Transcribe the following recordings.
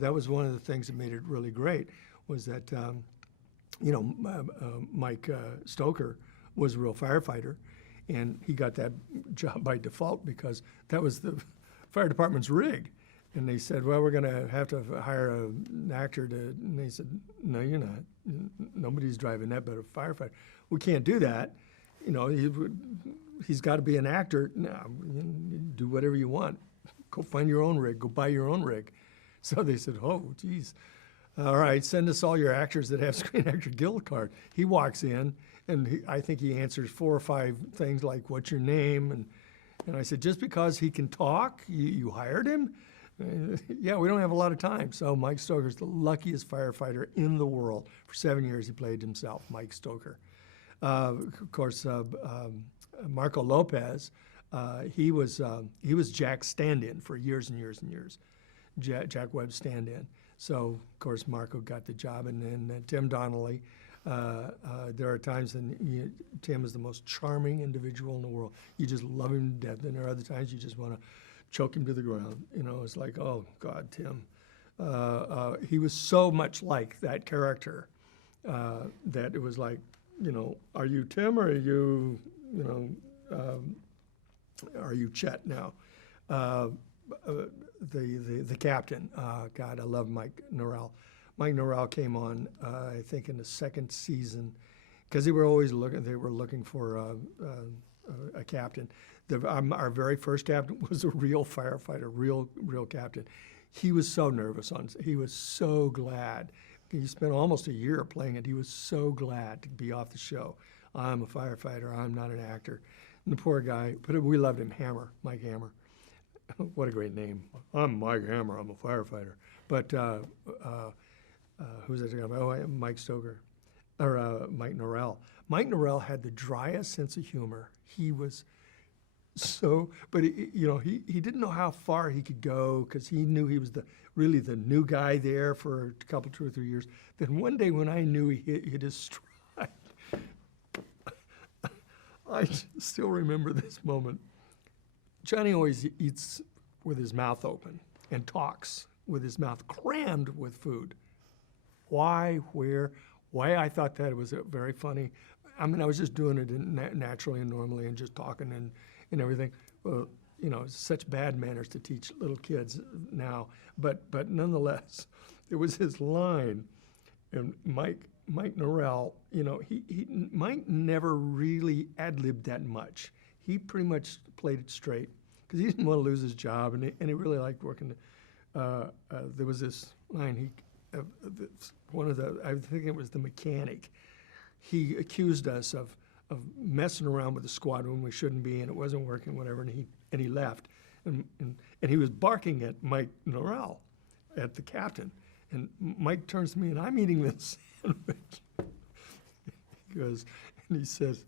That was one of the things that made it really great, was that, Mike Stoker was a real firefighter, and he got that job by default because that was the fire department's rig. And they said, well, we're going to have to hire an actor to, and they said, no, you're not. Nobody's driving that but a firefighter. We can't do that. He's got to be an actor. No, do whatever you want. Go find your own rig. Go buy your own rig. So they said, oh, geez. All right, send us all your actors that have Screen Actor Guild card. He walks in, and I think he answers 4 or 5 things like, what's your name? And I said, just because he can talk, you hired him? Yeah, we don't have a lot of time. So Mike Stoker's the luckiest firefighter in the world. For 7 years, he played himself, Mike Stoker. Of course, Marco Lopez, he was Jack's stand-in for years and years and years. Jack Webb's stand-in. So, of course, Marco got the job. And then Tim Donnelly. There are times when Tim is the most charming individual in the world. You just love him to death. And there are other times you just want to choke him to the ground. It's like, oh, God, Tim. He was so much like that character that it was like, are you Tim or are you, are you Chet now? The captain, God, I love Mike Norrell. Mike Norrell came on, I think, in the 2nd season, because they were looking for a captain. Our very first captain was a real firefighter, real captain. He was so nervous he was so glad. He spent almost a year playing it. He was so glad to be off the show. I'm a firefighter. I'm not an actor. And the poor guy, but we loved him, Mike Hammer. What a great name. I'm Mike Hammer. I'm a firefighter. But who's that guy? Oh, Mike Stoker, or Mike Norrell. Mike Norrell had the driest sense of humor. He was but he didn't know how far he could go because he knew he was really the new guy there for a couple, 2 or 3 years. Then one day when I knew he hit his stride, I still remember this moment. Johnny always eats with his mouth open and talks with his mouth crammed with food. Why, where, why I thought that was very funny. I mean, I was just doing it naturally and normally and just talking and everything. Well, it's such bad manners to teach little kids now. But nonetheless, it was his line. And Mike Norrell, Mike never really ad-libbed that much. He pretty much played it straight because he didn't want to lose his job, and he really liked working. There was this line. I think it was the mechanic. He accused us of messing around with the squad when we shouldn't be, and it wasn't working, whatever. And he left, and he was barking at Mike Norrell, at the captain. And Mike turns to me, and I'm eating this sandwich. He says,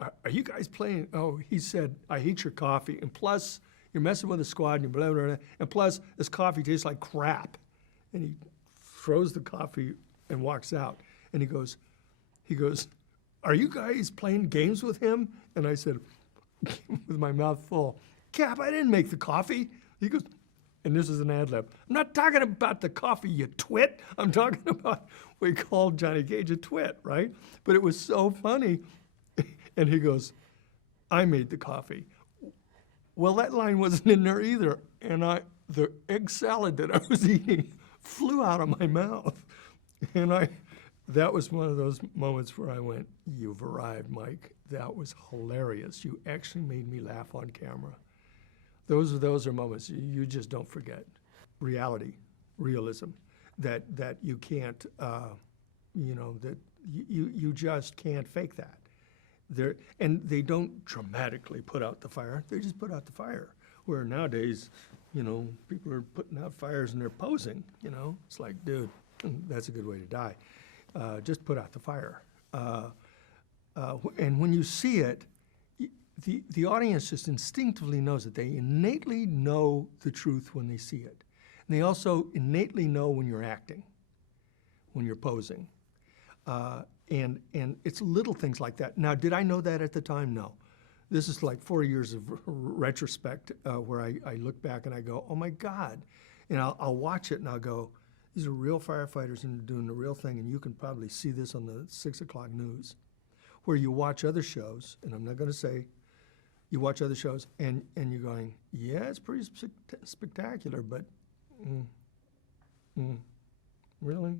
are you guys playing? Oh, he said, I hate your coffee. And plus, you're messing with the squad and you're blah, blah, blah. And plus, this coffee tastes like crap. And he throws the coffee and walks out. And he goes, are you guys playing games with him? And I said, with my mouth full, Cap, I didn't make the coffee. He goes, and this is an ad lib. I'm not talking about the coffee, you twit. I'm talking about, we called Johnny Cage a twit, right? But it was so funny. And he goes, I made the coffee. Well, that line wasn't in there either. And the egg salad that I was eating flew out of my mouth. And that was one of those moments where I went, you've arrived, Mike. That was hilarious. You actually made me laugh on camera. Those are moments you just don't forget. Reality, realism, that you can't, that you just can't fake that. And they don't dramatically put out the fire. They just put out the fire. Where nowadays, people are putting out fires and they're posing. It's like, dude, that's a good way to die. Just put out the fire. And when you see it, the audience just instinctively knows it. They innately know the truth when they see it. And they also innately know when you're acting, when you're posing. And it's little things like that. Now, did I know that at the time? No. This is like 4 years of retrospect where I look back and I go, oh my God. And I'll watch it and I'll go, these are real firefighters and doing the real thing, and you can probably see this on the 6 o'clock news. Where you watch other shows, and I'm not going to say, you watch other shows, and you're going, yeah, it's pretty spectacular, but really?